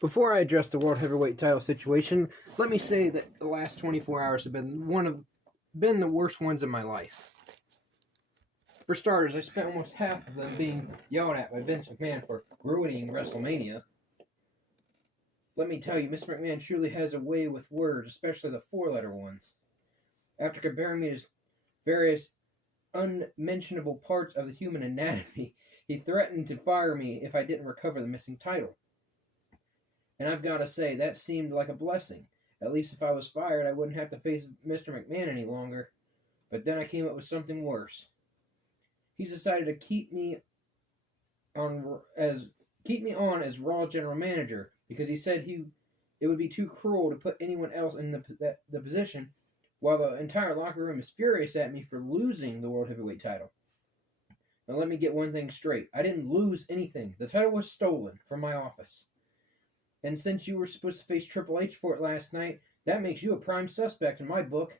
Before I address the World Heavyweight title situation, let me say that the last 24 hours have been the worst ones in my life. For starters, I spent almost half of them being yelled at by Vince McMahon for ruining WrestleMania. Let me tell you, Mr. McMahon truly has a way with words, especially the four-letter ones. After comparing me to various unmentionable parts of the human anatomy, he threatened to fire me if I didn't recover the missing title. And I've got to say, that seemed like a blessing. At least if I was fired, I wouldn't have to face Mr. McMahon any longer. But then I came up with something worse. He's decided to keep me on as Raw general manager because he said it would be too cruel to put anyone else in the position, while the entire locker room is furious at me for losing the World Heavyweight title. Now let me get one thing straight. I didn't lose anything. The title was stolen from my office. And since you were supposed to face Triple H for it last night, that makes you a prime suspect in my book.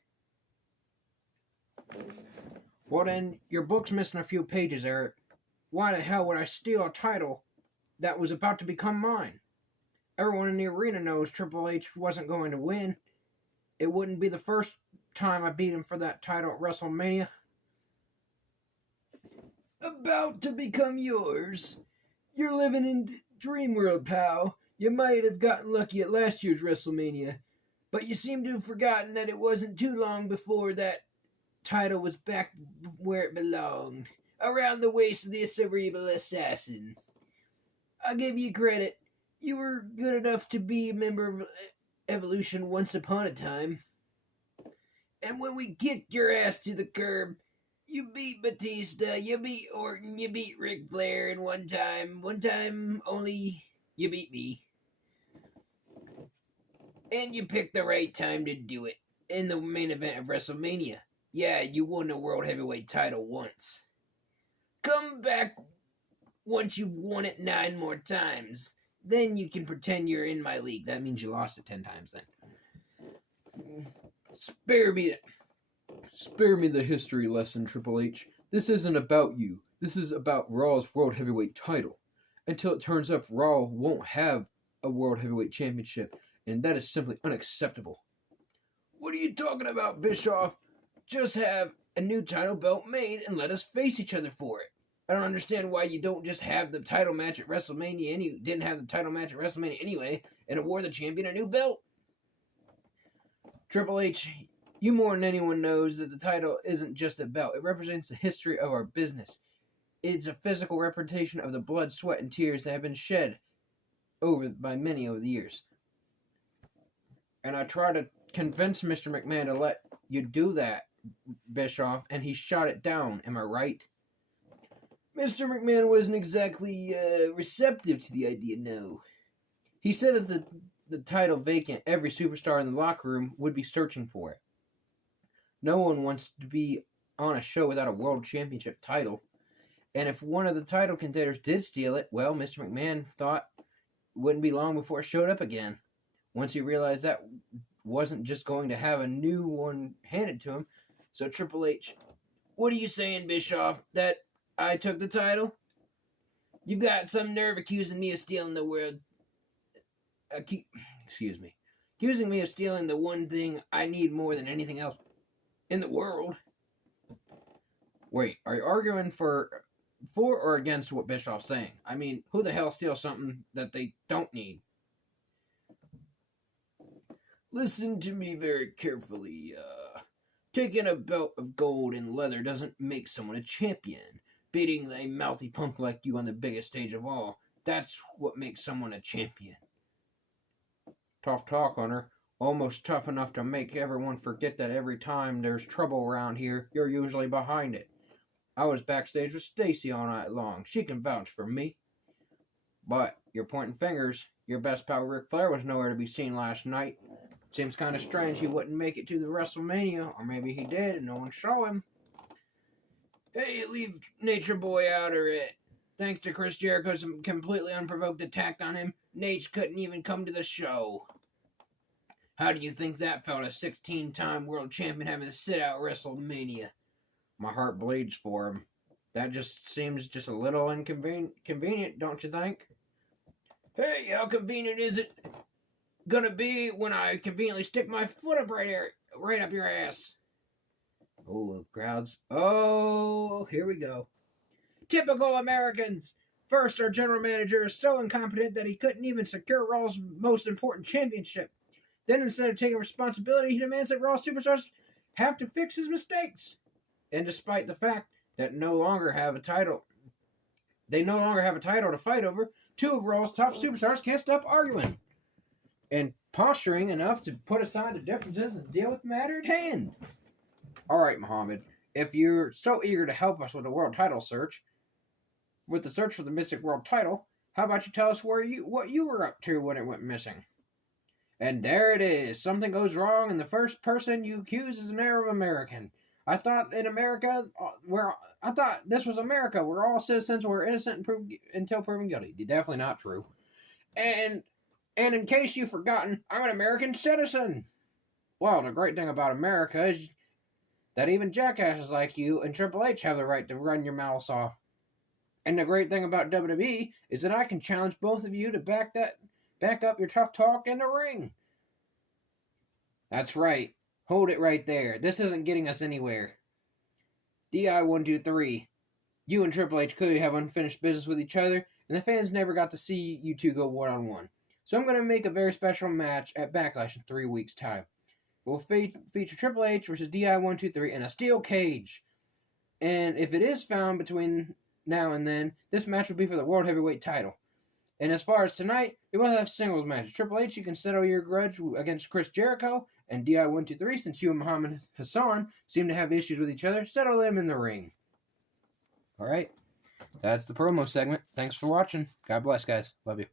Well then, your book's missing a few pages, Eric. Why the hell would I steal a title that was about to become mine? Everyone in the arena knows Triple H wasn't going to win. It wouldn't be the first time I beat him for that title at WrestleMania. About to become yours? You're living in dream world, pal. You might have gotten lucky at last year's WrestleMania, but you seem to have forgotten that it wasn't too long before that title was back where it belonged, around the waist of the cerebral assassin. I'll give you credit. You were good enough to be a member of Evolution once upon a time. And when we kicked your ass to the curb, you beat Batista, you beat Orton, you beat Ric Flair, and one time only, you beat me. And you picked the right time to do it, in the main event of WrestleMania. Yeah, you won the World Heavyweight title once. Come back once you've won it 9 more times. Then you can pretend you're in my league. That means you lost it 10 times then. Spare me the history lesson, Triple H. This isn't about you. This is about Raw's World Heavyweight title. Until it turns up, Raw won't have a World Heavyweight Championship, and that is simply unacceptable. What are you talking about, Biscjoff? Just have a new title belt made and let us face each other for it. I don't understand why you don't just have the title match at WrestleMania, and you didn't have the title match at WrestleMania anyway, and award the champion a new belt. Triple H, you more than anyone knows that the title isn't just a belt. It represents the history of our business. It's a physical representation of the blood, sweat, and tears that have been shed by many over the years. And I tried to convince Mr. McMahon to let you do that, Biscjoff, and he shot it down. Am I right? Mr. McMahon wasn't exactly receptive to the idea, no. He said if the title vacant, every superstar in the locker room would be searching for it. No one wants to be on a show without a world championship title. And if one of the title contenders did steal it, well, Mr. McMahon thought it wouldn't be long before it showed up again. Once he realized that wasn't just going to have a new one handed to him. So Triple H, what are you saying, Biscjoff? That I took the title? You've got some nerve accusing me of stealing the world. Accusing me of stealing the one thing I need more than anything else in the world. Wait, are you arguing for or against what Bischoff's saying? I mean, who the hell steals something that they don't need? Listen to me very carefully. Taking a belt of gold and leather doesn't make someone a champion. Beating a mouthy punk like you on the biggest stage of all, that's what makes someone a champion. Tough talk, Hunter. Almost tough enough to make everyone forget that every time there's trouble around here, you're usually behind it. I was backstage with Stacy all night long. She can vouch for me. But you're pointing fingers. Your best pal Ric Flair was nowhere to be seen last night. Seems kind of strange he wouldn't make it to the WrestleMania, or maybe he did and no one saw him. Hey, leave Nature Boy out of it. Thanks to Chris Jericho's completely unprovoked attack on him, Nate couldn't even come to the show. How do you think that felt, a 16-time world champion having to sit out WrestleMania? My heart bleeds for him. That just seems just a little inconvenient, don't you think? Hey, how convenient is it gonna be when I conveniently stick my foot up right up your ass? Oh, crowds. Oh, here we go. Typical Americans. First, our general manager is so incompetent that he couldn't even secure Raw's most important championship. Then, instead of taking responsibility, he demands that Raw superstars have to fix his mistakes. And despite the fact that they no longer have a title to fight over, two of Raw's top superstars can't stop arguing and posturing enough to put aside the differences and deal with the matter at hand. All right, Muhammad, if you're so eager to help us with the world title search, with the search for the Mystic World title, how about you tell us what you were up to when it went missing? And there it is. Something goes wrong, and the first person you accuse is an Arab American. I thought this was America, where all citizens were innocent until proven guilty. Definitely not true. And in case you've forgotten, I'm an American citizen. Well, the great thing about America is that even jackasses like you and Triple H have the right to run your mouths off. And the great thing about WWE is that I can challenge both of you to back up your tough talk in the ring. That's right. Hold it right there. This isn't getting us anywhere. DI123. You and Triple H clearly have unfinished business with each other, and the fans never got to see you two go one-on-one. So I'm going to make a very special match at Backlash in 3 weeks' time. We'll feature Triple H versus DI123 in a steel cage. And if it is found between now and then, this match will be for the World Heavyweight title. And as far as tonight, we will have singles matches. Triple H, you can settle your grudge against Chris Jericho, and DI123, since you and Muhammad Hassan seem to have issues with each other, settle them in the ring. Alright, that's the promo segment. Thanks for watching. God bless, guys. Love you.